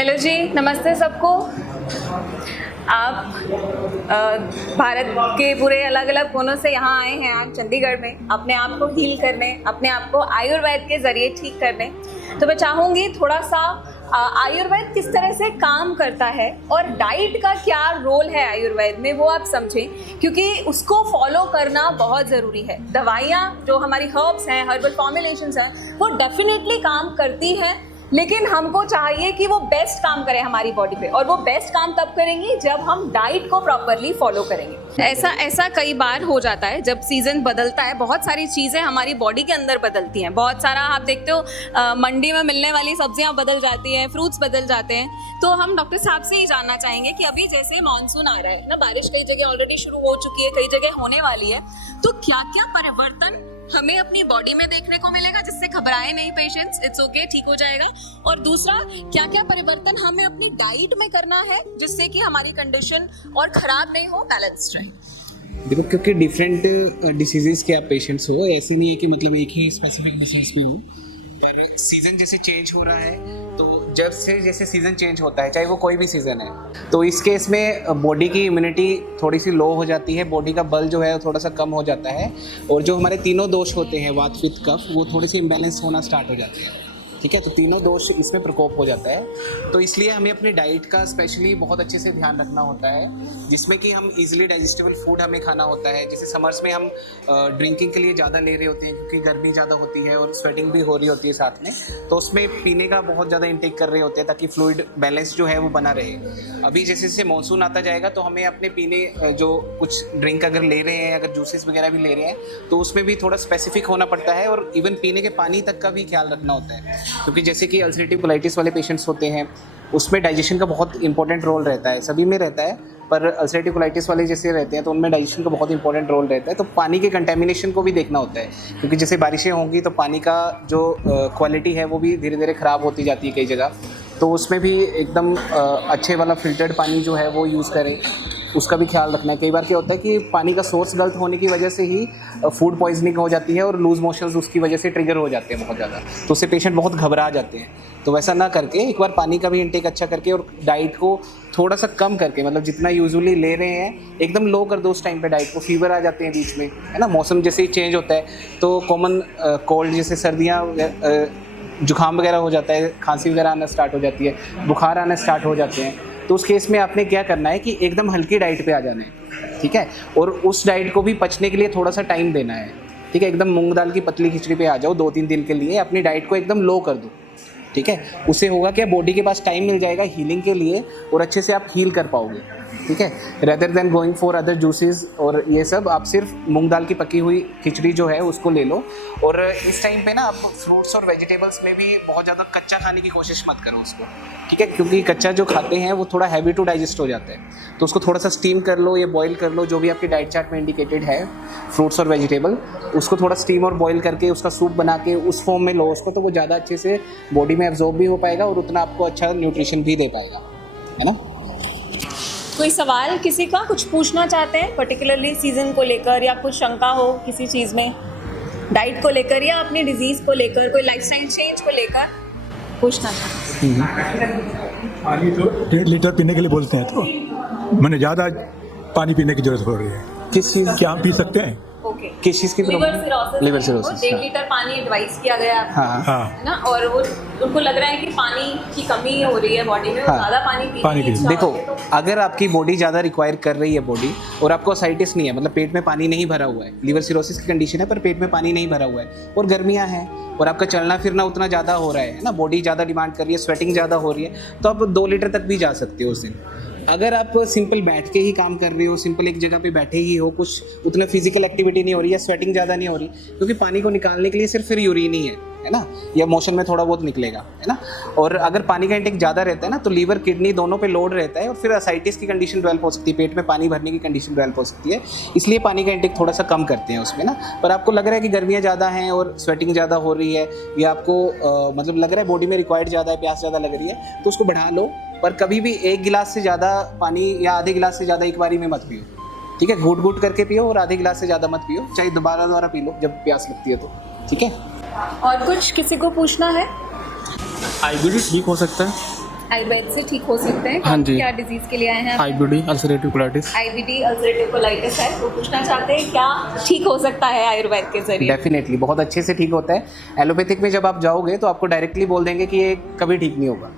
Hello जी, नमस्ते सबको। आप भारत के पूरे अलग अलग कोनों से यहाँ आए हैं आज चंडीगढ़ में अपने आप को हील करने, अपने आप को आयुर्वेद के ज़रिए ठीक करने। तो मैं चाहूँगी थोड़ा सा आयुर्वेद किस तरह से काम करता है और डाइट का क्या रोल है आयुर्वेद में वो आप समझें, क्योंकि उसको फॉलो करना बहुत ज़रूरी है। दवाइयाँ जो हमारी हर्ब्स हैं, हर्बल फॉर्मुलेशंस हैं, वो डेफिनेटली काम करती हैं, लेकिन हमको चाहिए कि वो बेस्ट काम करे हमारी बॉडी पे, और वो बेस्ट काम तब करेंगी जब हम डाइट को प्रॉपरली फॉलो करेंगे। ऐसा कई बार हो जाता है जब सीज़न बदलता है, बहुत सारी चीज़ें हमारी बॉडी के अंदर बदलती हैं। बहुत सारा आप देखते हो मंडी में मिलने वाली सब्जियां बदल जाती हैं, फ्रूट्स बदल जाते हैं। तो हम डॉक्टर साहब से ही जानना चाहेंगे कि अभी जैसे मानसून आ रहा है ना, बारिश कई जगह ऑलरेडी शुरू हो चुकी है, कई जगह होने वाली है, तो क्या क्या परिवर्तन हमें अपनी बॉडी में देखने को मिलेगा जिससे घबराए नहीं पेशेंट्स, इट्स ओके, ठीक हो जाएगा। और दूसरा, क्या क्या परिवर्तन हमें अपनी डाइट में करना है जिससे कि हमारी कंडीशन और खराब नहीं हो, बैलेंस्ड रहे। देखो, क्योंकि डिफरेंट डिसीजेस के आप पेशेंट्स हो, ऐसे नहीं है कि मतलब एक ही स्पेसिफिक डिसीज में हो, पर सीज़न जैसे चेंज हो रहा है तो जब से जैसे सीज़न चेंज होता है, चाहे वो कोई भी सीज़न है, तो इस केस में बॉडी की इम्यूनिटी थोड़ी सी लो हो जाती है, बॉडी का बल जो है वो थोड़ा सा कम हो जाता है, और जो हमारे तीनों दोष होते हैं, वात पित्त कफ, वो थोड़े से इम्बैलेंस होना स्टार्ट हो जाते हैं। ठीक है, तो तीनों दोष इसमें प्रकोप हो जाता है। तो इसलिए हमें अपनी डाइट का स्पेशली बहुत अच्छे से ध्यान रखना होता है, जिसमें कि हम इजीली डाइजेस्टेबल फूड हमें खाना होता है। जैसे समर्स में हम ड्रिंकिंग के लिए ज़्यादा ले रहे होते हैं क्योंकि गर्मी ज़्यादा होती है और स्वेटिंग भी हो रही होती है साथ में, तो उसमें पीने का बहुत ज़्यादा इंटेक कर रहे होते हैं ताकि फ्लूइड बैलेंस जो है वो बना रहे। अभी जैसे जैसे मानसून आता जाएगा तो हमें अपने पीने जो कुछ ड्रिंक अगर ले रहे हैं, अगर जूसेस वगैरह भी ले रहे हैं, तो उसमें भी थोड़ा स्पेसिफिक होना पड़ता है, और इवन पीने के पानी तक का भी ख्याल रखना होता है, क्योंकि जैसे कि अल्सरेटिव कोलाइटिस वाले पेशेंट्स होते हैं, उसमें डाइजेशन का बहुत इंपॉर्टेंट रोल रहता है, सभी में रहता है, पर अल्सरेटिव कोलाइटिस वाले जैसे रहते हैं तो उनमें डाइजेशन का बहुत इंपॉर्टेंट रोल रहता है। तो पानी के कंटेमिनेशन को भी देखना होता है, क्योंकि जैसे बारिशें होंगी तो पानी का जो क्वालिटी है वो भी धीरे धीरे ख़राब होती जाती है कई जगह, तो उसमें भी एकदम अच्छे वाला फ़िल्टर्ड पानी जो है वो यूज़ करें, उसका भी ख्याल रखना है। कई बार क्या होता है कि पानी का सोर्स गलत होने की वजह से ही फूड पॉइजनिंग हो जाती है और लूज़ मोशंस उसकी वजह से ट्रिगर हो जाते हैं बहुत ज़्यादा, तो उससे पेशेंट बहुत घबरा जाते हैं। तो वैसा ना करके एक बार पानी का भी इंटेक अच्छा करके और डाइट को थोड़ा सा कम करके, मतलब जितना यूजुअली ले रहे हैं एकदम लो कर दो उस टाइम पे डाइट को। फीवर आ जाते हैं बीच में, है ना, मौसम जैसे ही चेंज होता है तो कॉमन कोल्ड जैसे सर्दियाँ जुकाम वगैरह हो जाता है, खांसी वगैरह आना स्टार्ट हो जाती है, बुखार आना स्टार्ट हो जाते हैं, तो उस केस में आपने क्या करना है कि एकदम हल्की डाइट पे आ जाना है। ठीक है, और उस डाइट को भी पचने के लिए थोड़ा सा टाइम देना है। ठीक है, एकदम मूंग दाल की पतली खिचड़ी पे आ जाओ 2-3 दिन के लिए, अपनी डाइट को एकदम लो कर दो। ठीक है, उससे होगा कि बॉडी के पास टाइम मिल जाएगा हीलिंग के लिए और अच्छे से आप हील कर पाओगे। ठीक है, rather than going for other juices और ये सब, आप सिर्फ मूंग दाल की पकी हुई खिचड़ी जो है उसको ले लो। और इस टाइम पे ना आप फ्रूट्स और वेजिटेबल्स में भी बहुत ज़्यादा कच्चा खाने की कोशिश मत करो उसको। ठीक है, क्योंकि कच्चा जो खाते हैं वो थोड़ा हैवी टू डाइजेस्ट हो जाता है, तो उसको थोड़ा सा स्टीम कर लो या बॉईल कर लो, जो भी आपकी डाइट चार्ट में इंडिकेटेड है फ्रूट्स और वेजिटेबल, उसको थोड़ा स्टीम और बॉईल करके उसका सूप बना के उस फॉर्म में लो उसको, तो वो ज़्यादा अच्छे से बॉडी में एब्जॉर्ब भी हो पाएगा और उतना आपको अच्छा न्यूट्रिशन भी दे पाएगा, है ना। कोई सवाल किसी का कुछ पूछना चाहते हैं पर्टिकुलरली सीजन को लेकर, या कुछ शंका हो किसी चीज़ में, डाइट को लेकर या अपनी डिजीज़ को लेकर, कोई लाइफस्टाइल चेंज को लेकर पूछना चाहते हैं? पानी तो 1.5 लीटर पीने के लिए बोलते हैं, तो मैंने ज़्यादा पानी पीने की जरूरत हो रही है। किस चीज़, क्या हम पी सकते हैं? ओके, किस चीज़ की प्रॉब्लम? Liver cirrhosis. 1 लीटर पानी एडवाइस किया गया है आपको, हाँ है ना, और वो उनको लग रहा है कि पानी की कमी हो रही है बॉडी में, ज़्यादा पानी की देखो, अगर आपकी बॉडी ज़्यादा रिक्वायर कर रही है बॉडी, और आपको असाइटिस नहीं है, मतलब पेट में पानी नहीं भरा हुआ है, लिवर सिरोसिस की कंडीशन है पर पेट में पानी नहीं भरा हुआ है, और गर्मियाँ हैं और आपका चलना फिरना उतना ज़्यादा हो रहा है ना, बॉडी ज़्यादा डिमांड कर रही है, स्वेटिंग ज़्यादा हो रही है, तो आप 2 लीटर तक भी जा सकते हो उस दिन। अगर आप सिंपल बैठ के ही काम कर रहे हो, सिंपल एक जगह पे बैठे ही हो, कुछ उतना फिजिकल एक्टिविटी नहीं हो रही है, स्वेटिंग ज़्यादा नहीं हो रही, क्योंकि पानी को निकालने के लिए सिर्फ फिर यूरिन ही है ना, या मोशन में थोड़ा बहुत निकलेगा, है ना। और अगर पानी का इंटेक ज़्यादा रहता है ना, तो लीवर किडनी दोनों पे लोड रहता है और फिर असाइटिस की कंडीशन डेवलप हो सकती है, पेट में पानी भरने की कंडीशन डेवलप हो सकती है, इसलिए पानी का इंटेक थोड़ा सा कम करते हैं उसमें ना। पर आपको लग रहा है कि गर्मियाँ ज़्यादा हैं और स्वेटिंग ज़्यादा हो रही है, या आपको मतलब लग रहा है बॉडी में रिक्वायर्ड ज़्यादा है, प्यास ज़्यादा लग रही है, तो उसको बढ़ा लो, पर कभी भी 1 गिलास से ज़्यादा पानी या आधे गिलास से ज़्यादा एक बारी में मत पियो। ठीक है, घूट घूट करके पियो और आधे गिलास से ज़्यादा मत पियो, चाहे दोबारा पी लो जब प्यास लगती है तो। ठीक है, और कुछ किसी को पूछना है? आईबीडी ठीक हो सकता है? आयुर्वेद से ठीक हो सकते हैं? हाँ जी। क्या डिजीज के लिए आए हैं? IBD ulcerative colitis. IBD ulcerative colitis है, तो पूछना चाहते हैं क्या ठीक हो सकता है आयुर्वेद के जरिए? डेफिनेटली बहुत अच्छे से ठीक होता है। एलोपैथिक में जब आप जाओगे तो आपको डायरेक्टली बोल देंगे कि ये कभी ठीक नहीं होगा,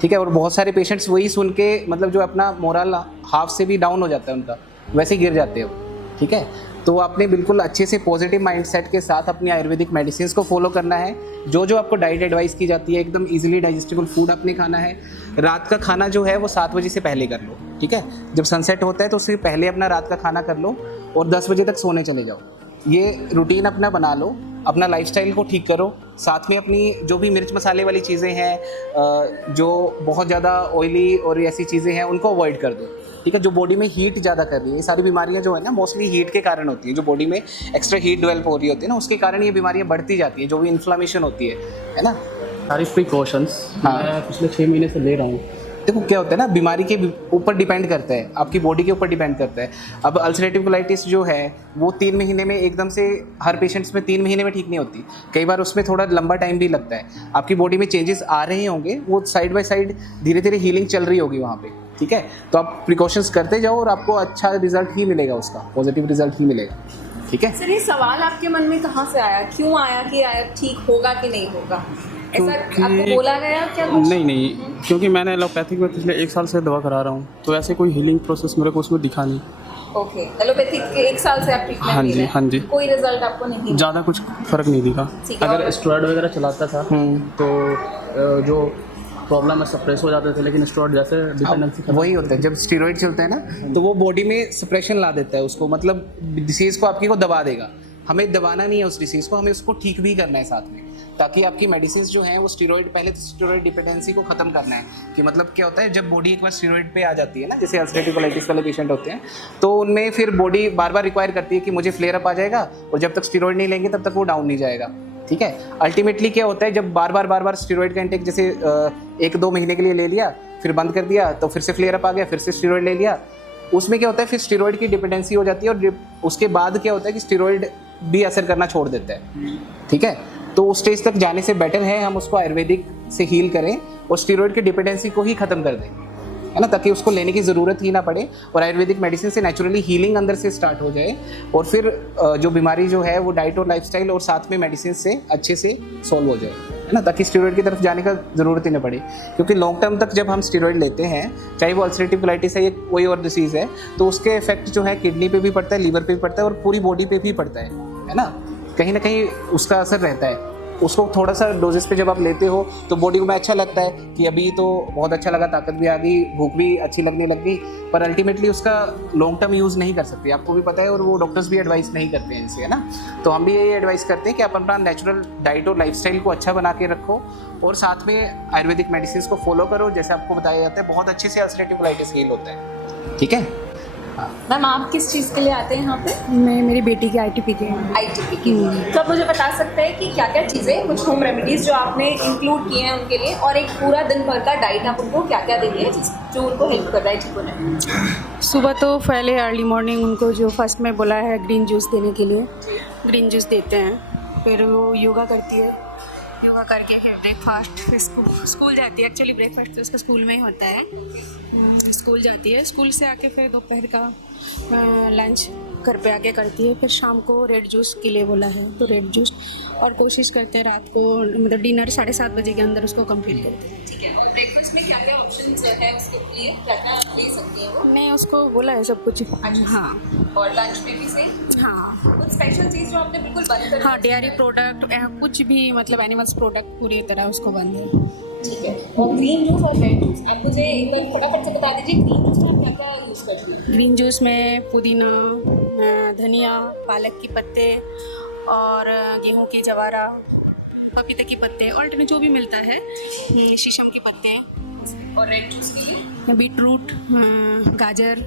ठीक है। और बहुत सारे पेशेंट्स वही सुन के मतलब जो अपना मोरल हाफ से भी डाउन हो जाता है उनका, वैसे ही गिर जाते हो, ठीक है। तो आपने बिल्कुल अच्छे से पॉजिटिव माइंडसेट के साथ अपनी आयुर्वेदिक मेडिसिन को फॉलो करना है। जो जो आपको डाइट एडवाइस की जाती है, एकदम इजीली डाइजेस्टेबल फूड आपने खाना है। रात का खाना जो है वो 7 बजे से पहले कर लो, ठीक है। जब सनसेट होता है तो उससे पहले अपना रात का खाना कर लो और 10 बजे तक सोने चले जाओ। ये रूटीन अपना बना लो, अपना लाइफस्टाइल को ठीक करो। साथ में अपनी जो भी मिर्च मसाले वाली चीज़ें हैं, जो बहुत ज़्यादा ऑयली और ऐसी चीज़ें हैं, उनको अवॉइड कर दो, ठीक है। जो बॉडी में हीट ज़्यादा कर रही है, ये सारी बीमारियां जो है ना मोस्टली हीट के कारण होती हैं। जो बॉडी में एक्स्ट्रा हीट डेवलप हो रही होती है ना, उसके कारण ये बीमारियां बढ़ती जाती हैं, जो भी इन्फ्लामेशन होती है ना। सारी प्रिकॉशंस मैं पिछले 6 महीने से ले रहा हूँ। देखो क्या होता है ना, बीमारी के ऊपर डिपेंड करता है, आपकी बॉडी के ऊपर डिपेंड करता है। अब अल्सरेटिव कोलाइटिस जो है वो 3 महीने में एकदम से हर पेशेंट्स में 3 महीने में ठीक नहीं होती, कई बार उसमें थोड़ा लंबा टाइम भी लगता है। आपकी बॉडी में चेंजेस आ रहे होंगे, वो साइड बाय साइड धीरे धीरे हीलिंग चल रही होगी वहाँ पे, ठीक है। तो आप प्रिकॉशंस करते जाओ और आपको अच्छा रिजल्ट ही मिलेगा, उसका पॉजिटिव रिजल्ट ही मिलेगा, ठीक है। सर ये सवाल आपके मन में कहाँ से आया, क्यों आया कि ठीक होगा कि नहीं होगा, ऐसा आपको बोला गया क्या? नहीं, क्योंकि मैंने एलोपैथिक में पिछले 1 साल से दवा करा रहा हूँ, तो ऐसे कोई हीलिंग प्रोसेस मेरे को उसमें दिखा नहीं। ओके, एलोपैथिक के 1 साल से आप ट्रीटमेंट हाँ ले जी, रहे हैं, हाँ जी। कोई रिजल्ट आपको नहीं? ज़्यादा कुछ फ़र्क नहीं दिखा। ठीक है। अगर स्टेरॉइड वगैरह चलाता था तो जो प्रॉब्लम है सप्रेस हो जाते थे, लेकिन स्टेरॉइड जैसे डिपेंडेंसी वही होता है, जब स्टीरॉइड चलता है ना तो वो बॉडी में सप्रेशन ला देता है उसको, मतलब डिसीज़ को आपकी को दबा देगा। हमें दबाना नहीं है उस डिसीज़ को, हमें उसको ठीक भी करना है साथ में, ताकि आपकी मेडिसिन जो हैं वो स्टीरॉइड, पहले तो स्टीरॉइड डिपेंडेंसी को ख़त्म करना है। कि मतलब क्या होता है, जब बॉडी एक बार स्टीरॉइड पे आ जाती है ना, जैसे अल्सरेटिव कोलाइटिस वाले पेशेंट होते हैं, तो उनमें फिर बॉडी बार बार रिक्वायर करती है कि मुझे फ्लेयर अप आ जाएगा, और जब तक स्टीरॉइड नहीं लेंगे तब तक वो डाउन नहीं जाएगा, ठीक है। अल्टीमेटली क्या होता है, जब बार बार स्टीरॉइड का इंटेक जैसे 1-2 महीने के लिए ले लिया, फिर बंद कर दिया, तो फिर से फ्लेयर अप आ गया, फिर से स्टीरॉइड ले लिया, उसमें क्या होता है फिर स्टीरॉइड की डिपेंडेंसी हो जाती है। और उसके बाद क्या होता है कि स्टीरॉइड भी असर करना छोड़ देता है, ठीक है। तो उस स्टेज तक जाने से बेटर है हम उसको आयुर्वेदिक से हील करें और स्टीरॉइड की डिपेंडेंसी को ही ख़त्म कर दें, है ना, ताकि उसको लेने की ज़रूरत ही ना पड़े और आयुर्वेदिक मेडिसिन से नेचुरली हीलिंग अंदर से स्टार्ट हो जाए, और फिर जो बीमारी जो है वो डाइट और लाइफस्टाइल और साथ में मेडिसिन से अच्छे से सॉल्व हो जाए, है ना, ताकि स्टीरॉइड की तरफ जाने का ज़रूरत ही ना पड़े। क्योंकि लॉन्ग टर्म तक जब हम स्टीरॉइड लेते हैं, चाहे वो अल्सरेटिव कोलाइटिस है या कोई और डिसीज़ है, तो उसके इफेक्ट जो है किडनी पे भी पड़ता है, लीवर पे भी पड़ता है और पूरी बॉडी पे भी पड़ता है ना, कहीं ना कहीं उसका असर रहता है। उसको थोड़ा सा डोजेस पे जब आप लेते हो तो बॉडी को अच्छा लगता है कि अभी तो बहुत अच्छा लगा, ताकत भी आ गई, भूख भी अच्छी लगने लग गई, पर अल्टीमेटली उसका लॉन्ग टर्म यूज़ नहीं कर सकते, आपको भी पता है, और वो डॉक्टर्स भी एडवाइस नहीं करते हैं इनसे, है ना। तो हम भी यही एडवाइस करते हैं कि आप अपना नेचुरल डाइट और लाइफस्टाइल को अच्छा बना के रखो और साथ में आयुर्वेदिक मेडिसिन को फॉलो करो, जैसे आपको बताया जाता है बहुत अच्छे से अल्सरेटिव कोलाइटिस हील होता है, ठीक है। मैम आप किस चीज़ के लिए आते हैं यहाँ पे? मैं मेरी बेटी के ITP के ITP के लिए। तो आप मुझे बता सकते हैं कि क्या क्या चीज़ें, कुछ होम रेमेडीज़ जो आपने इंक्लूड किए हैं उनके लिए, और एक पूरा दिन भर का डाइट आप उनको क्या क्या देंगे जो उनको हेल्प कर रहा है ठीक होने में? सुबह तो पहले अर्ली मॉर्निंग उनको जो फर्स्ट में बोला है ग्रीन जूस देने के लिए, ग्रीन जूस देते हैं। फिर वो योगा करती है, योगा करके फिर ब्रेकफास्ट, फिर स्कूल जाती है। एक्चुअली ब्रेकफास्ट तो उसका स्कूल में ही होता है। स्कूल जाती है, स्कूल से आके फिर दोपहर का लंच घर पे आके करती है। फिर शाम को रेड जूस के लिए बोला है तो रेड जूस, और कोशिश करते हैं रात को मतलब डिनर 7:30 बजे के अंदर उसको कंप्लीट करते हैं। ठीक है, और ब्रेकफास्ट में क्या क्या ऑप्शंस है उसके लिए, क्या क्या आप ले सकते हैं वो? मैं उसको बोला है सब कुछ। हाँ, और लंच में भी सेम? हाँ, कुछ स्पेशल चीज़ जो आपने बिल्कुल बंद कर? हाँ, डेयरी प्रोडक्ट कुछ भी मतलब एनिमल्स प्रोडक्ट पूरी तरह उसको बंद है। ठीक है, और ग्रीन जूस और रेड जूस आप मुझे एकदम फटाफट से बता दीजिए, ग्रीन जूस में आप क्या क्या यूज़ करते हैं? ग्रीन जूस में पुदीना, धनिया, पालक के पत्ते और गेहूं की जवारा, पपीते के पत्ते, ऑल्टरनेट जो भी मिलता है, शीशम के पत्ते। और रेड जूस के लिए बीट रूट, गाजर,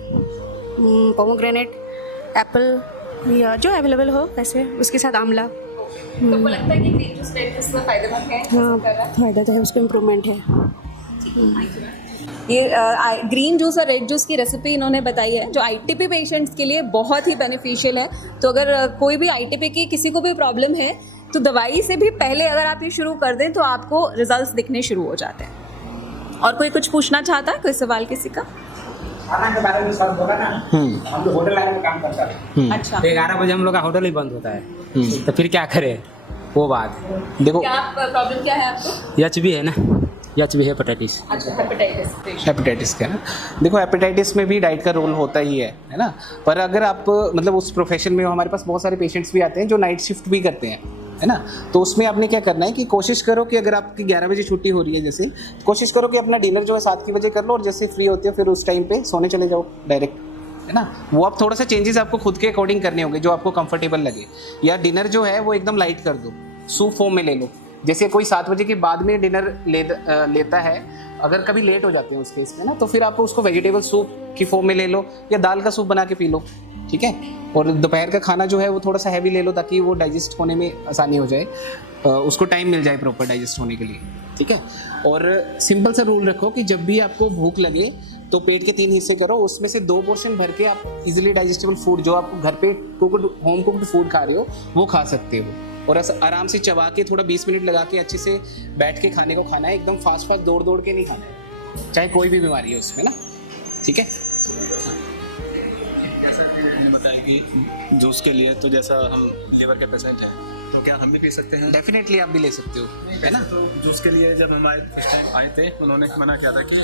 पोमोग्रेनेट, एप्पल या जो अवेलेबल हो वैसे, उसके साथ आंवला। तो आपको लगता है कि ग्रीन जूस रेड जूस में फायदेमंद है? हाँ, फायदा तो है, उसको इम्प्रूवमेंट है। ये ग्रीन जूस और रेड जूस की रेसिपी इन्होंने बताई है, जो ITP पेशेंट्स के लिए बहुत ही बेनिफिशियल है। तो अगर कोई भी ITP की किसी को भी प्रॉब्लम है तो दवाई से भी पहले अगर आप ये शुरू कर दें तो आपको रिजल्ट्स दिखने शुरू हो जाते हैं। और कोई कुछ पूछना चाहता है, कोई सवाल किसी का? खाना के बारे में सर बोला ना, हम लोग होटल लाइन में काम करता है। अच्छा, 11 बजे हम लोग का होटल ही बंद होता है, तो फिर क्या करें वो बात। देखो क्या प्रॉब्लम क्या है आपको? एच भी है ना, एच भी हेपेटाइटिस। अच्छा, हेपेटाइटिस। हेपेटाइटिस का ना, देखो हेपेटाइटिस में भी डाइट का रोल होता ही है ना। पर अगर आप मतलब उस प्रोफेशन में हो, हमारे पास बहुत सारे पेशेंट्स भी आते हैं जो नाइट शिफ्ट भी करते हैं, है ना। तो उसमें आपने क्या करना है कि कोशिश करो कि अगर आपकी 11 बजे छुट्टी हो रही है जैसे, कोशिश करो कि अपना डिनर जो है 7 बजे कर लो, और जैसे फ्री होते हो फिर उस टाइम पे सोने चले जाओ डायरेक्ट, है ना। वो आप थोड़ा सा चेंजेस आपको खुद के अकॉर्डिंग करने होंगे जो आपको कंफर्टेबल लगे। या डिनर जो है वो एकदम लाइट कर दो, सूप फॉर्म में ले लो। जैसे कोई 7 बजे के बाद में डिनर लेता है, अगर कभी लेट हो जाते हैं उस केस में ना, तो फिर आप उसको वेजिटेबल सूप की फॉर्म में ले लो, या दाल का सूप बना के पी लो, ठीक है। और दोपहर का खाना जो है वो थोड़ा सा हैवी ले लो, ताकि वो डाइजेस्ट होने में आसानी हो जाए, उसको टाइम मिल जाए प्रॉपर डाइजेस्ट होने के लिए, ठीक है। और सिंपल सा रूल रखो कि जब भी आपको भूख लगे तो पेट के 3 हिस्से करो, उसमें से 2 पोर्शन भर के आप इजीली डाइजेस्टेबल फूड जो आप घर पे कुक्ड होम कुक्ड फूड खा रहे हो वो खा सकते हो। और ऐसा आराम से चबा के थोड़ा 20 मिनट लगा के अच्छे से बैठ के खाने को खाना है, एकदम फास्ट दौड़ के नहीं खाना है, चाहे कोई भी बीमारी है उसमें ना, ठीक है। बताया कि जूस के लिए तो जैसा हम लीवर के पेशेंट हैं तो क्या हम भी पी सकते हैं? डेफिनेटली आप भी ले सकते हो, है ना। तो जूस के लिए जब हम आए थे उन्होंने मना किया था कि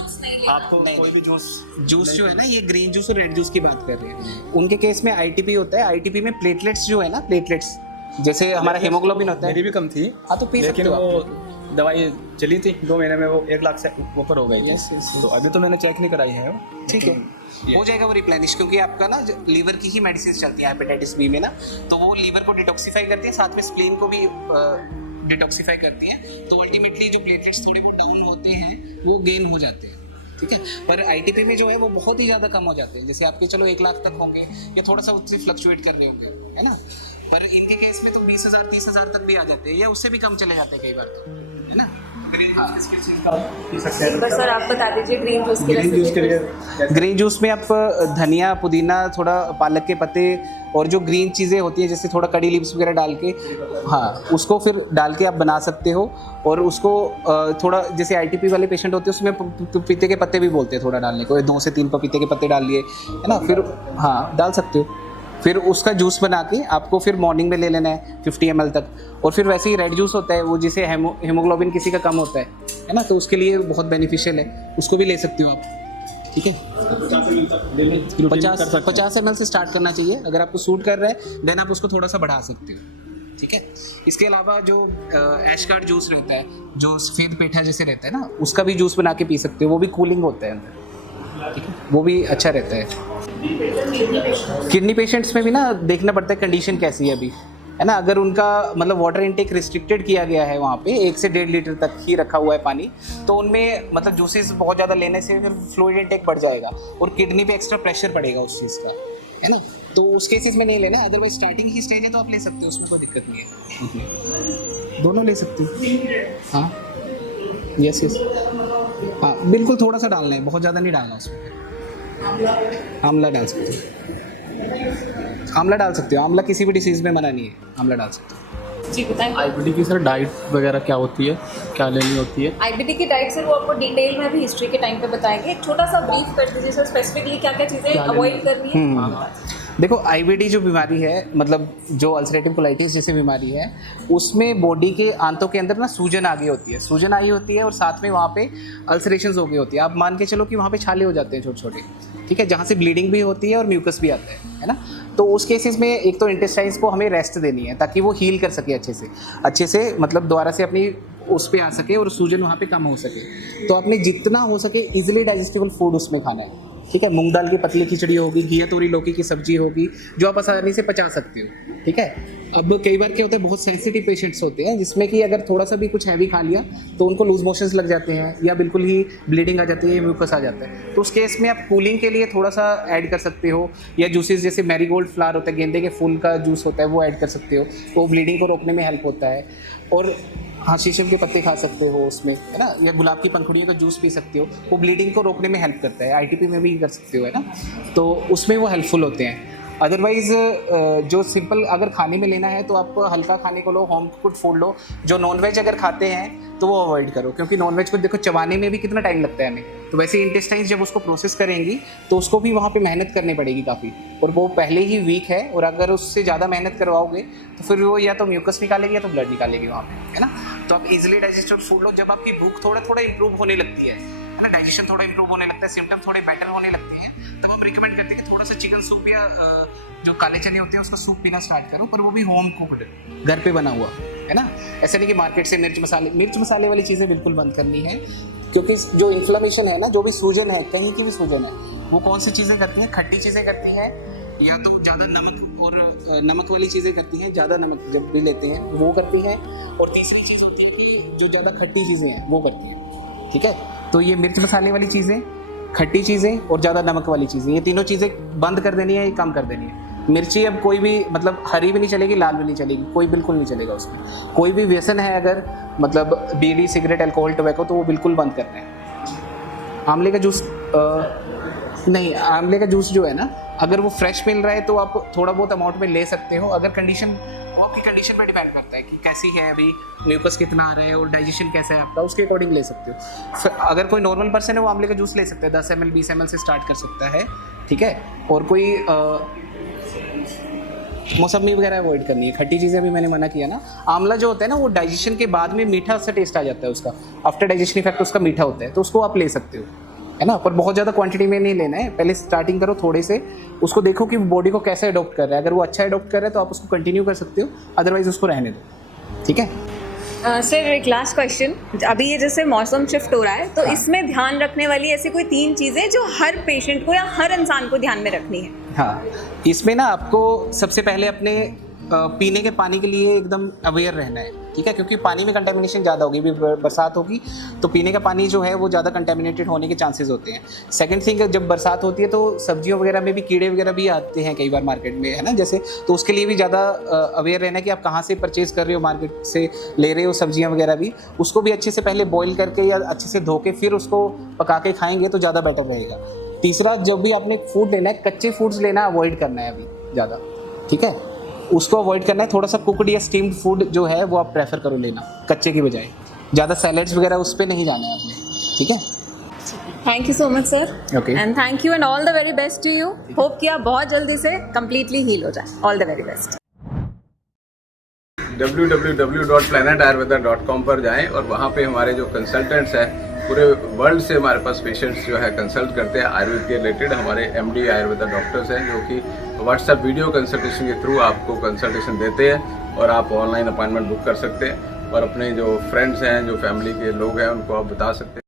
आपको कोई भी जूस जो है ना, ये ग्रीन जूस और रेड जूस की बात कर रहे हैं। उनके केस में आईटीपी होता है, आईटीपी में प्लेटलेट्स जो है ना, प्लेटलेट्स जैसे हमारा हीमोग्लोबिन होता है, मेरी भी कम थी। हाँ तो पी सकते लेकिन हो वो आप। दवाई चली थी 2 महीने में, वो 1 लाख से ऊपर हो गई थी। Yes, yes, yes. तो अभी तो मैंने चेक नहीं कराई है, ठीक है, हो जाएगा वो रिप्लेनिश, क्योंकि आपका ना लीवर की ही मेडिसिन चलती है हेपेटाइटिस बी में ना, तो वो लीवर को डिटॉक्सिफाई करती है, साथ में स्प्लीन को भी डिटॉक्सिफाई करती है। तो अल्टीमेटली जो प्लेटलेट्स थोड़े बहुत डाउन होते हैं वो गेन हो जाते हैं, ठीक है। पर आईटीपी में जो है वो बहुत ही ज़्यादा कम हो जाते हैं, जैसे आपके चलो 1 लाख तक होंगे या थोड़ा सा उससे फ्लक्चुएट कर रहे होंगे, है ना। पर इनके केस में तो 20,000 30,000 तक भी आ जाते हैं, या उससे भी कम चले जाते हैं कई बार तो, है ना। बस सर आप बता दीजिए ग्रीन जूस की रेसिपी। ग्रीन जूस में आप धनिया, पुदीना, थोड़ा पालक के पत्ते और जो ग्रीन चीज़ें होती हैं जैसे थोड़ा कड़ी लीव्स वगैरह डाल के, हाँ उसको फिर डाल के आप बना सकते हो। और उसको थोड़ा जैसे आईटीपी वाले पेशेंट होते हैं उसमें पपीते के पत्ते भी बोलते हैं थोड़ा डालने को, 2 से 3 पपीते के पत्ते डाल लिए, है ना। फिर हाँ डाल सकते हो, फिर उसका जूस बना के आपको फिर मॉर्निंग में ले लेना है 50 ml तक। और फिर वैसे ही रेड जूस होता है वो, जिसे हीमोग्लोबिन किसी का कम होता है ना, तो उसके लिए बहुत बेनिफिशियल है, उसको भी ले सकते हो आप, ठीक है। 50 ml से स्टार्ट करना चाहिए, अगर आपको सूट कर रहा है देन आप उसको थोड़ा सा बढ़ा सकते हो, ठीक है। इसके अलावा जो एशकार्ड जूस रहता है, जो सफ़ेद पेठा जैसे रहता है ना, उसका भी जूस बना के पी सकते हो, वो भी कूलिंग होता है अंदर, ठीक है, वो भी अच्छा रहता है। किडनी पेशेंट्स में भी ना देखना पड़ता है कंडीशन कैसी है अभी, है ना। अगर उनका मतलब वाटर इनटेक रिस्ट्रिक्टेड किया गया है, वहाँ पे 1 से 1.5 लीटर तक ही रखा हुआ है पानी, तो उनमें मतलब जूसेस बहुत ज़्यादा लेने से फिर फ्लूइड इनटेक बढ़ जाएगा और किडनी पे एक्स्ट्रा प्रेशर पड़ेगा उस चीज़ का, है ना। तो उस केसेस में नहीं लेना, अदरवाइज स्टार्टिंग ही स्टेज है तो आप ले सकते हो, उसमें कोई दिक्कत नहीं है, दोनों ले सकते हो। हाँ यस हाँ बिल्कुल, थोड़ा सा डालना है, बहुत ज़्यादा नहीं डालना उसमें। आंवला डाल सकते हो, आंवला डाल सकते हो, आंवला किसी भी डिसीज़ में मना नहीं है, आंवला डाल सकते हो। जी बताएं। आईबीडी की सर डाइट वगैरह क्या होती है, क्या लेनी होती है? आईबीडी की डाइट सर वो आपको डिटेल में अभी हिस्ट्री के टाइम पे बताएंगे, एक छोटा सा ब्रीफ कर दीजिए सर, स्पेसिफिकली क्या क्या चीज़ें अवॉइड करनी है। देखो आईबीडी जो बीमारी है, मतलब जो अल्सरेटिव कोलाइटिस जैसी बीमारी है, उसमें बॉडी के आंतों के अंदर ना सूजन आ गई होती है, सूजन आई होती है और साथ में वहाँ पे अल्सरेशंस हो गई होती है। आप मान के चलो कि वहाँ पे छाले हो जाते हैं छोटे छोटे, ठीक है, जहाँ से ब्लीडिंग भी होती है और म्यूकस भी आता है ना। तो उस केसेस में एक तो इंटेस्टाइन्स को हमें रेस्ट देनी है ताकि वो हील कर सके अच्छे से मतलब दोबारा से अपनी उस पे आ सके और सूजन वहाँ पे कम हो सके। तो आपने जितना हो सके इजीली डाइजेस्टेबल फूड उसमें खाना है, ठीक है। मूंग दाल की पतली खिचड़ी होगी, घिया तोरी लौकी की सब्जी होगी, जो आप आसानी से पचा सकते हो, ठीक है। अब कई बार क्या होता है, बहुत सेंसिटिव पेशेंट्स होते हैं जिसमें कि अगर थोड़ा सा भी कुछ हैवी खा लिया तो उनको लूज मोशंस लग जाते हैं या बिल्कुल ही ब्लीडिंग आ जाती है, म्यूकस आ जाता है। तो उस केस में आप कूलिंग के लिए थोड़ा सा ऐड कर सकते हो, या जूसेस जैसे मैरीगोल्ड फ्लावर होता है, गेंदे के फूल का जूस होता है, वो ऐड कर सकते हो, तो ब्लीडिंग को रोकने में हेल्प होता है। और हाँ शीशम के पत्ते खा सकते हो उसमें, है ना, या गुलाब की पंखुड़ियों का जूस पी सकते हो, वो ब्लीडिंग को रोकने में हेल्प करता है। आईटीपी में भी कर सकते हो, है ना, तो उसमें वो हेल्पफुल होते हैं। अदरवाइज जो सिंपल अगर खाने में लेना है तो आप हल्का खाने को लो, होम कुड फूड लो। जो नॉनवेज अगर खाते हैं तो वो अवॉइड करो, क्योंकि नॉनवेज को देखो चबाने में भी कितना टाइम लगता है हमें, तो वैसे इंटेस्टाइन्स जब उसको प्रोसेस करेंगी तो उसको भी वहाँ पे मेहनत करनी पड़ेगी काफ़ी, और वो पहले ही वीक है, और अगर उससे ज़्यादा मेहनत करवाओगे तो फिर वो या तो म्यूकस निकालेगी या तो ब्लड निकालेगी वहाँ पे, है ना। तो आप इजीली डाइजेस्टेबल फूड लो। जब आपकी भूख थोड़ा इंप्रूव होने लगती है ना, डाइजेशन थोड़ा इंप्रूव होने लगता है, सिम्टम थोड़े बेटर होने लगते हैं, तब हम रिकमेंड करते हैं कि थोड़ा सा चिकन सूप या जो काले चने होते हैं उसका सूप पीना स्टार्ट करो, पर वो भी होम कुक्ड, घर पे बना हुआ, है ना। ऐसा नहीं कि मार्केट से मिर्च मसाले वाली चीज़ें बिल्कुल बंद करनी है, क्योंकि जो इन्फ्लेमेशन है ना, जो भी सूजन है, कहीं की भी सूजन है, वो कौन सी चीज़ें करती हैं, खट्टी चीज़ें करती हैं, या तो ज़्यादा नमक और नमक वाली चीज़ें करती हैं, ज़्यादा नमक जब भी लेते हैं वो करती हैं, और तीसरी चीज़ होती है कि जो ज़्यादा खट्टी चीज़ें हैं वो करती हैं, ठीक है। तो ये मिर्च मसाले वाली चीज़ें, खट्टी चीज़ें और ज़्यादा नमक वाली चीज़ें, ये तीनों चीज़ें बंद कर देनी है, ये कम कर देनी है। मिर्ची अब कोई भी मतलब हरी भी नहीं चलेगी, लाल भी नहीं चलेगी, कोई बिल्कुल नहीं चलेगा उसमें। कोई भी व्यसन है अगर मतलब बीड़ी, सिगरेट, अल्कोहल, टोबैको, तो वो बिल्कुल बंद करना है। आंवले का जूस नहीं, आंवले का जूस जो है ना, अगर वो फ्रेश मिल रहा है तो आप थोड़ा बहुत अमाउंट में ले सकते हो। अगर कंडीशन, वो आपकी कंडीशन पे डिपेंड करता है कि कैसी है, अभी म्यूकस कितना आ रहा है और डाइजेशन कैसा है आपका, उसके अकॉर्डिंग ले सकते हो। अगर कोई नॉर्मल पर्सन है वो आंवले का जूस ले सकता है, 10 ml 20 ml से स्टार्ट कर सकता है, ठीक है। और कोई मौसमी वगैरह अवॉइड करनी है, खट्टी चीज़ें भी मैंने मना किया ना। आंवला जो होता है ना, वो डाइजेशन के बाद में मीठा सा टेस्ट आ जाता है उसका, आफ्टर डाइजेशन इफेक्ट उसका मीठा होता है, तो उसको आप ले सकते हो, है ना। पर बहुत ज़्यादा क्वांटिटी में नहीं लेना है, पहले स्टार्टिंग करो थोड़े से, उसको देखो कि बॉडी को कैसे अडॉप्ट कर रहा है। अगर वो अच्छा अडॉप्ट कर रहा है तो आप उसको कंटिन्यू कर सकते हो, अदरवाइज उसको रहने दो, ठीक है। सर एक लास्ट क्वेश्चन, अभी ये जैसे मौसम शिफ्ट हो रहा है तो इसमें ध्यान रखने वाली ऐसी कोई 3 चीज़ें जो हर पेशेंट को या हर इंसान को ध्यान में रखनी है? हाँ, इसमें ना आपको सबसे पहले अपने पीने के पानी के लिए एकदम अवेयर रहना है, ठीक है, क्योंकि पानी में कंटेमिनेशन ज़्यादा होगी, भी बरसात होगी तो पीने का पानी जो है वो ज़्यादा कंटेमिनेटेड होने के चांसेस होते हैं। सेकंड थिंग, जब बरसात होती है तो सब्जियों वगैरह में भी कीड़े वगैरह भी आते हैं कई बार मार्केट में, है ना, जैसे, तो उसके लिए भी ज़्यादा अवेयर रहना है कि आप कहाँ से परचेज़ कर रहे हो, मार्केट से ले रहे हो सब्जियाँ वगैरह भी, उसको भी अच्छे से पहले बॉईल करके या अच्छे से धो के फिर उसको पका के खाएँगे तो ज़्यादा बेटर रहेगा। तीसरा, जब भी आपने फूड लेना है, कच्चे फूड्स लेना अवॉइड करना है अभी ज़्यादा, ठीक है, उसको अवॉइड करना है। थोड़ा सा कुकड या स्टीम्ड फूड जो है वो आप प्रेफर करो लेना, कच्चे की बजाय। ज़्यादा सैलेड्स वगैरह उस पर नहीं जाना है आपने, ठीक है। Thank you so much sir, Okay. And thank you and all the very best to you. Hope कि आप बहुत जल्दी से कम्प्लीटली हील हो जाए। All the very best. www.planetayurveda.com पर जाएं और वहाँ पे हमारे जो कंसल्टेंट्स हैं, पूरे वर्ल्ड से हमारे पास पेशेंट्स जो है कंसल्ट करते हैं आयुर्वेद के रिलेटेड। हमारे MD आयुर्वेदा डॉक्टर्स हैं जो कि व्हाट्सएप वीडियो कंसल्टेशन के थ्रू आपको कंसल्टेशन देते हैं, और आप ऑनलाइन अपॉइंटमेंट बुक कर सकते हैं, और अपने जो फ्रेंड्स हैं, जो फैमिली के लोग हैं, उनको आप बता सकते हैं।